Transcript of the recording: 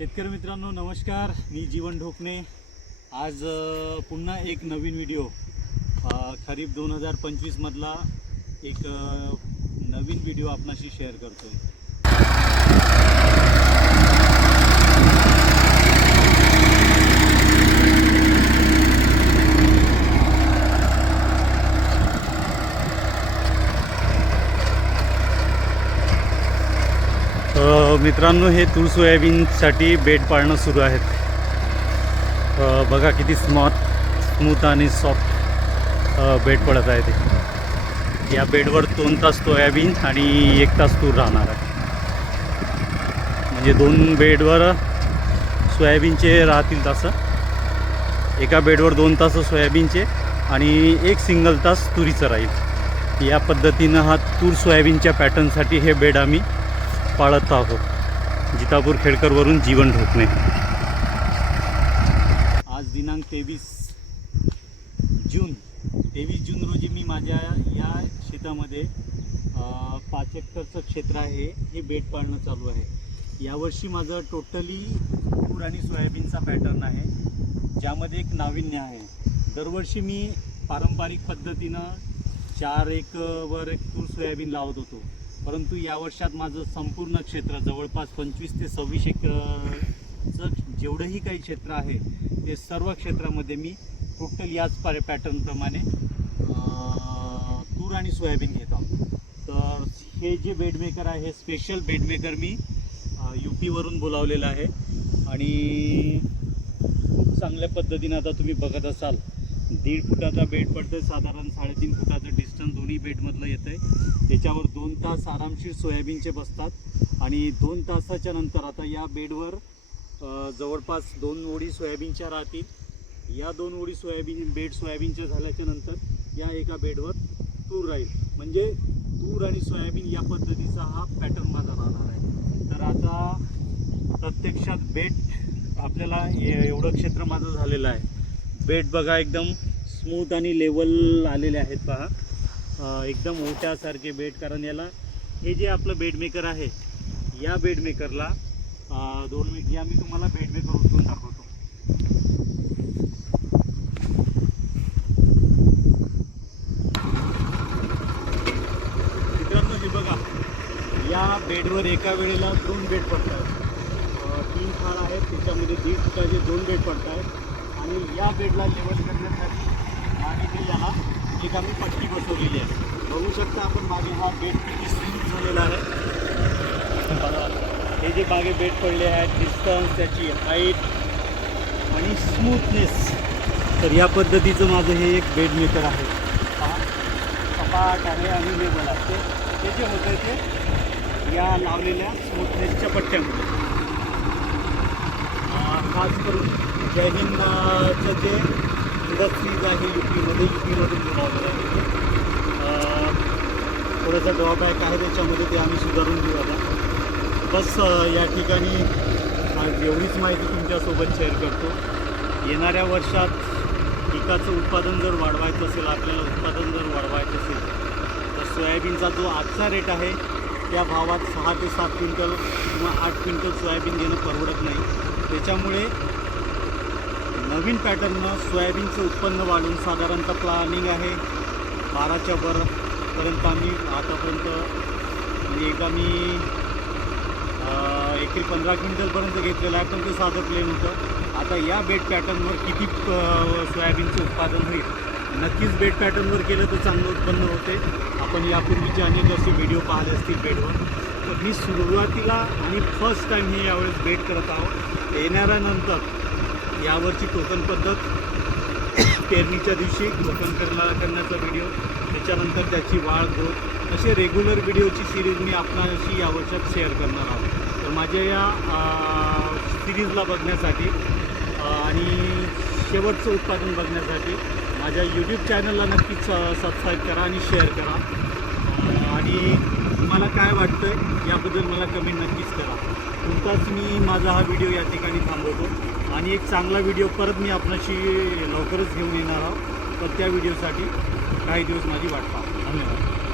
शेतकरी मित्रांनो नमस्कार. मी जीवन ढोकणे. आज पुन्हा एक नवीन व्हिडिओ. खरीप दोन हजार पंचवीसमधला एक नवीन व्हिडिओ आपणाशी शेअर करतो आहे मित्रांनो हे तूर सोयाबीनसाठी बेड पाळणं सुरू आहेत. बघा किती स्मॉथ स्मूथ आणि सॉफ्ट बेड पडत आहे ते. या बेडवर दोन तास सोयाबीन आणि एक तास तूर राहणार आहे. म्हणजे दोन बेडवर सोयाबीनचे राहतील तासं. एका बेडवर दोन तास सोयाबीनचे आणि एक सिंगल तास तुरीचं राहील. या पद्धतीनं हा तूर सोयाबीनच्या पॅटर्नसाठी हे बेड आम्ही पाळत आहोत. जितापूर खेडकरवरून जीवन ढोकणे. आज दिनांक तेवीस जून. तेवीस जून रोजी मी माझ्या या शेतामध्ये पाच एकरचं क्षेत्र आहे. हे बेट पाळणं चालू आहे. यावर्षी माझं टोटली तूर आणि सोयाबीनचा पॅटर्न आहे ज्यामध्ये एक नाविन्य आहे. दरवर्षी मी पारंपरिक पद्धतीनं चार एकवर एक तूर सोयाबीन लावत होतो. परंतु या वर्षात माझं संपूर्ण क्षेत्र जवळपास पंचवीस ते सव्वीस एकरचं जेवढंही काही क्षेत्र आहे ते सर्व क्षेत्रामध्ये मी टोटल याच पारे पॅटर्नप्रमाणे तूर आणि सोयाबीन घेत आहोत. तर हे जे बेडमेकर आहे हे स्पेशल बेडमेकर मी यू पीवरून बोलावलेलं आहे. आणि खूप चांगल्या पद्धतीने आता तुम्ही बघत असाल दीड फुटाचा बेड पडतोय साधारण साडेतीन फुटाचं डिस्टन्स दोन्ही बेडमधलं येतं आहे त्याच्यावर दोन तास आरामशीर सोयाबीनचे बसतात आणि दोन तासाच्या नंतर आता या बेडवर जवळपास दोन ओळी सोयाबीनच्या राहतील. या दोन ओळी सोयाबीन बेड सोयाबीनच्या झाल्याच्यानंतर या एका बेडवर तूर राहील. म्हणजे तूर आणि सोयाबीन या पद्धतीचा हा पॅटर्न माझा राहणार आहे. तर आता प्रत्यक्षात बेड आपल्याला एवढं क्षेत्र माझं झालेलं आहे. बेड बघा एकदम स्मूथ आणि लेवल आलेले आहेत पहा. एकदम ओट्यासारखे बेड कारण याला हे जे आपलं बेडमेकर आहे या बेडमेकरला दोन मिनिट या मी तुम्हाला बेडमेकर उचलून दाखवतो. मित्रांनो हे बघा या बेडवर एका वेळेला दोन बेड पडतात आहेत तीन थाळ आहेत त्याच्यामध्ये दीड फुटाचे दोन बेड पडत आहेत आणि या बेडला लेवल करण्यासाठी आणि ते याला एक आम्ही पट्टी बसवलेली आहे. बघू शकता आपण मागे हा बेड किती स्मूथ झालेला आहे. हे जे मागे बेड पडले आहेत डिस्टन्स त्याची हाईट आणि स्मूथनेस तर या पद्धतीचं माझं हे एक बेड मेकर आहे. पहा सपाट आहे आणि लेबल असते ते- जे होतं ते या लावलेल्या स्मूथनेसच्या पट्ट्यामध्ये खास करून जय हिंदचं जे इंडस्ट्रीज आहे यू पीमध्ये यू पीमधून बनवलेलं आहे थोडंसं ड्रॉबॅक आहे त्याच्यामध्ये ते आम्ही सुधारून घेऊ आता. बस या ठिकाणी एवढीच माहिती तुमच्यासोबत शेअर करतो. येणाऱ्या वर्षात पिकाचं उत्पादन जर वाढवायचं असेल आपल्याला उत्पादन जर वाढवायचं असेल तर सोयाबीनचा जो आजचा रेट आहे त्या भावात सहा ते सात क्विंटल किंवा आठ क्विंटल सोयाबीन घेणं परवडत नाही. त्याच्यामुळे नवीन पॅटर्ननं सोयाबीनचं उत्पन्न वाढवून साधारणतः प्लॅनिंग आहे. बाराच्या वरपर्यंत आम्ही आतापर्यंत म्हणजे एक मी एकरी पंधरा क्विंटलपर्यंत घेतलेलं आहे पण ते साधं प्लेन होतं. आता या बेड पॅटर्नवर किती सोयाबीनचं उत्पादन होईल? नक्कीच बेड पॅटर्नवर केलं तर चांगलं उत्पन्न होते. आपण यापूर्वीचे अनेक असे व्हिडिओ पाहिले असतील बेडवर तर मी सुरुवातीला आणि फर्स्ट टाईम हे यावेळेस बेड करत आहोत. येणाऱ्यानंतर यावरची टोकन पद्धत पेरणीच्या दिवशी टोकन करला करण्याचा व्हिडिओ त्याच्यानंतर त्याची वाढ ग्रोथ असे रेग्युलर व्हिडिओची सिरीज मी आपणाशी यावर्षात शेअर करणार आहोत. तर माझ्या या सिरीजला बघण्यासाठी आणि शेवटचं उत्पादन बघण्यासाठी माझ्या यूट्यूब चॅनलला नक्कीच सबस्क्राईब करा आणि शेअर करा. आणि तुम्हाला काय वाटतं याबद्दल मला कमेंट नक्कीच करा. तुमचाच मी माझा हा व्हिडिओ या ठिकाणी थांबवतो. आणि एक चांगला व्हिडिओ परत मी आपणाशी लवकरच घेऊन येणार आहोत. तर त्या व्हिडिओसाठी काही दिवस माझी वाट पाहा. धन्यवाद.